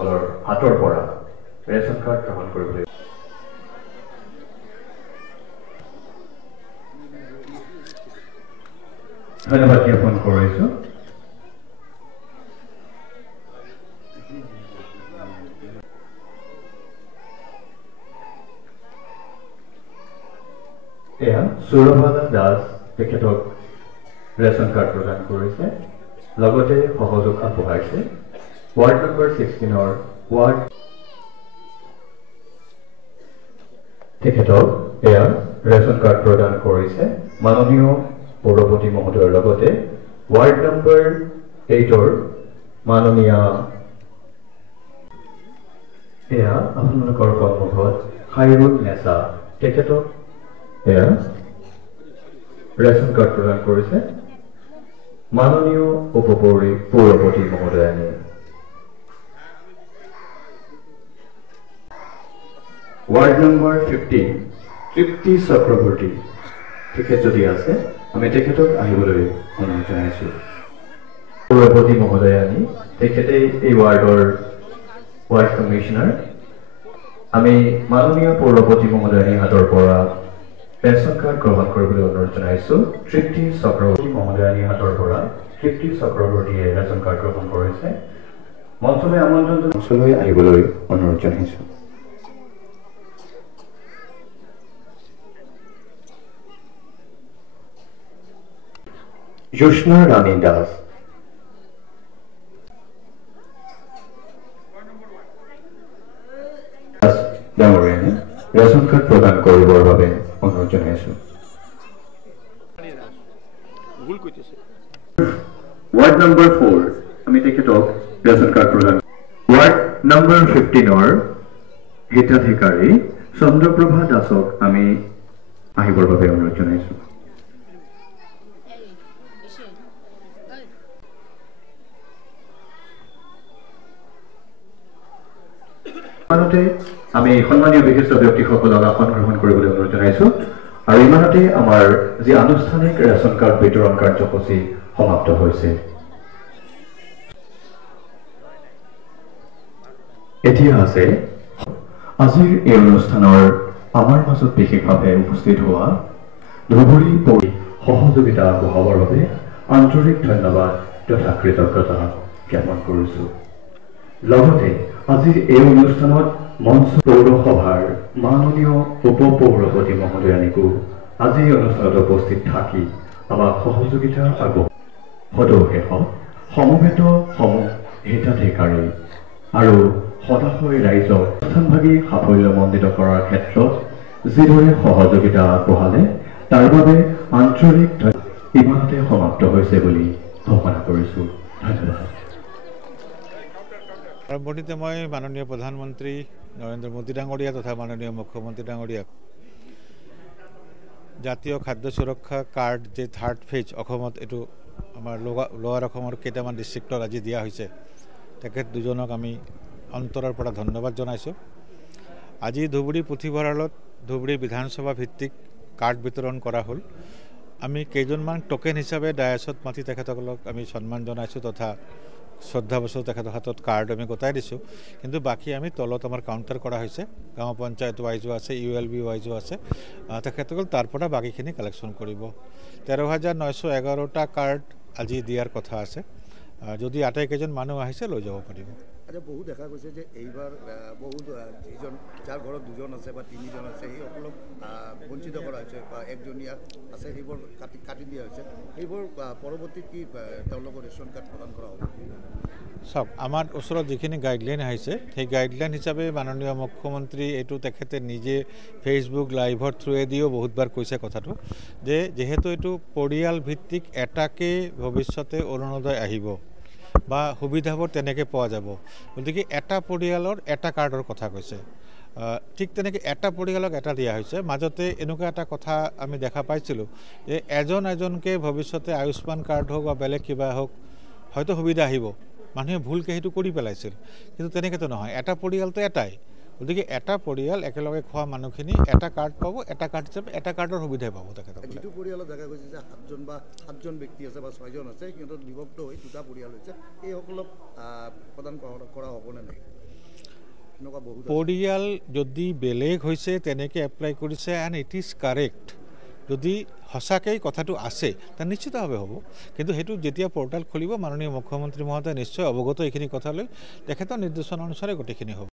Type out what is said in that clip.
ব্যক্তিসকলৰ হাতৰ পৰা ৰেচন কাৰ্ড গ্ৰহণ কৰিবলৈ ধন্যবাদ জ্ঞাপন কৰিছোঁ। এয়া সৌৰভানা দাস তেখেতক ৰেচন কাৰ্ড প্ৰদান কৰিছে, লগতে সহযোগ আগবঢ়াইছে ৱাৰ্ড নম্বৰ 16 ৱাৰ্ড তেখেতক এয়া ৰেচন কাৰ্ড প্ৰদান কৰিছে মাননীয় পৌৰপতি মহোদয়ৰ লগতে ৱাৰ্ড নম্বৰ 8 মাননীয় এয়া আপোনালোকৰ সন্মুখত খাইৰুল নেছা তেখেতক এয়া ৰেচন কাৰ্ড প্ৰদান কৰিছে মাননীয় পৌৰপতি মহোদয়ানী। ৱাৰ্ড নম্বৰ 15 তৃপ্তি চক্ৰৱৰ্তী তেখেত যদি আছে আমি তেখেতক আহিবলৈ অনুৰোধ জনাইছোঁ। পৌৰপতি মহোদয়ানী তেখেতেই এই ৱাৰ্ডৰ ৱাৰ্ড কমিশ্যনাৰ। আমি মাননীয় পৌৰপতি মহোদয়ানীৰ হাতৰ পৰা ৰেচন কাৰ্ড গ্ৰহণ কৰিবলৈ অনুৰোধ জনাইছোঁ। তৃপ্তি চক্ৰৱৰ্তী মহোদয়ানীৰ হাতৰ পৰা তৃপ্তি চক্ৰৱৰ্তীয়ে ৰেচন কাৰ্ড গ্ৰহণ কৰিছে। মঞ্চলৈ আমন্ত্ৰণ মঞ্চলৈ আহিবলৈ অনুৰোধ জনাইছোঁ। জ্যোৎস্না ৰাণী দাস ডাঙৰীয়ানী ৰেচন কাৰ্ড প্ৰদান কৰিবৰ বাবে অনুৰোধ জনাইছোঁ। ৱাৰ্ড নম্বৰ 4 আমি তেখেতক ৰেচন কাৰ্ড প্ৰদান ৱাৰ্ড নম্বৰ 15 হিতাধিকাৰী চন্দ্ৰপ্ৰভা দাসক আমি আহিবৰ বাবে অনুৰোধ জনাইছোঁ। ইমানতে আমি সন্মানীয় বিশিষ্ট ব্যক্তিসকলক আসন গ্ৰহণ কৰিবলৈ অনুৰোধ জনাইছোঁ আৰু ইমানতে আমাৰ যি আনুষ্ঠানিক ৰেচন কাৰ্ড বিতৰণ কাৰ্যসূচী সমাপ্ত হৈছে। এতিয়া আছে আজিৰ এই অনুষ্ঠানৰ আমাৰ মাজত বিশেষভাৱে উপস্থিত হোৱা ধুবুৰী পৌৰ সহযোগিতা আগবঢ়াবৰ বাবে আন্তৰিক ধন্যবাদ তথা কৃতজ্ঞতা জ্ঞাপন কৰিছোঁ। লগতে আজিৰ এই অনুষ্ঠানত মঞ্চ পৌৰসভাৰ মাননীয় উপপৌৰপতি মহোদয়ানীকো আজি অনুষ্ঠানত উপস্থিত থাকি আমাক সহযোগিতা আগবঢ়ায় সদৌশেষত সমবেত হিতাধিকাৰী আৰু সদাশয় ৰাইজক স্থানভাগী সাফল্যমণ্ডিত কৰাৰ ক্ষেত্ৰত যিদৰে সহযোগিতা আগবঢ়ালে তাৰ বাবে আন্তৰিক ইমানতে সমাপ্ত হৈছে বুলি ঘোষণা কৰিছোঁ। ধন্যবাদ। আৰম্ভণিতে মই মাননীয় প্ৰধানমন্ত্ৰী নৰেন্দ্ৰ মোদী ডাঙৰীয়া তথা মাননীয় মুখ্যমন্ত্ৰী ডাঙৰীয়াক জাতীয় খাদ্য সুৰক্ষা কাৰ্ড যে 3rd ফেজ অসমত এইটো আমাৰ লোৱাৰ অসমৰ কেইটামান ডিষ্ট্ৰিক্টত আজি দিয়া হৈছে তেখেত দুজনক আমি অন্তৰৰ পৰা ধন্যবাদ জনাইছোঁ। আজি ধুবুৰী পুথিভঁৰালত ধুবুৰী বিধানসভা ভিত্তিক কাৰ্ড বিতৰণ কৰা হ'ল। আমি কেইজনমান টোকেন হিচাপে ডায়াছত মাতি তেখেতসকলক আমি সন্মান জনাইছোঁ তথা শ্ৰদ্ধাবশত তেখেতৰ হাতত কাৰ্ড আমি গতাই দিছোঁ। কিন্তু বাকী আমি তলত আমাৰ কাউণ্টাৰ কৰা হৈছে, গাঁও পঞ্চায়ত ৱাইজো আছে, ULB ৱাইজো আছে, তেখেতসকল তাৰ পৰা বাকীখিনি কালেকশ্যন কৰিব। 13,911টা কাৰ্ড আজি দিয়াৰ কথা আছে। যদি আটাইকেইজন মানুহ আহিছে লৈ যাব পাৰিব। আচ্ছা, বহু দেখা গৈছে যে এইবাৰ বহুত যিজন যাৰ ঘৰত 2জন আছে বা 3জন আছে সেইসকলক বঞ্চিত কৰা হৈছে বা একজনীয়া আছে সেইবোৰ কাটি দিয়া হৈছে। সেইবোৰ পৰৱৰ্তী কি তেওঁলোকৰ ৰেচন কাৰ্ড প্ৰদান কৰা হ'ব? চাওক, আমাৰ ওচৰত যিখিনি গাইডলাইন আহিছে সেই গাইডলাইন হিচাপে মাননীয় মুখ্যমন্ত্ৰী এইটো তেখেতে নিজে ফেচবুক লাইভৰ থ্ৰুৱেদিও বহুতবাৰ কৈছে কথাটো যে যিহেতু এইটো পৰিয়াল ভিত্তিক এটাকে ভৱিষ্যতে অৰুণোদয় আহিব বা সুবিধাবোৰ তেনেকৈ পোৱা যাব, গতিকে এটা পৰিয়ালৰ এটা কাৰ্ডৰ কথা কৈছে। ঠিক তেনেকৈ এটা পৰিয়ালক এটা দিয়া হৈছে। মাজতে এনেকুৱা এটা কথা আমি দেখা পাইছিলোঁ যে এজনকৈ ভৱিষ্যতে আয়ুষ্মান কাৰ্ড হওক বা বেলেগ কিবা হওক হয়তো সুবিধা আহিব, মানুহে ভুলকৈ সেইটো কৰি পেলাইছিল। কিন্তু তেনেকৈতো নহয়, এটা পৰিয়ালটো এটাই, গতিকে এটা পৰিয়াল একেলগে খোৱা মানুহখিনি এটা কাৰ্ড পাব, এটা কাৰ্ড হিচাপে এটা কাৰ্ডৰ সুবিধাই পাব। তেখেতসকলে যিটো পৰিয়ালত দেখা গৈছে যে 7জন ব্যক্তি আছে বা 6জন আছে, সিহঁতৰ বিভক্ত হৈ 2টা পৰিয়াল হৈছে, এইসকলক প্ৰদান কৰা হ'বনে নাই? এনেকুৱা বহুত পৰিয়াল যদি বেলেগ হৈছে তেনেকৈ এপ্লাই কৰিছে এণ্ড ইট ইজ কাৰেক্ট যদি সঁচাকৈ কথাটো আছে তা নিশ্চিতভাৱে হ'ব কিন্তু সেইটো যেতিয়া পৰ্টেল খুলিব মাননীয় মুখ্যমন্ত্ৰী মহোদয় নিশ্চয় অৱগত এইখিনি কথা লৈ তেখেতৰ নিৰ্দেশনা অনুসাৰে গোটেইখিনি হ'ব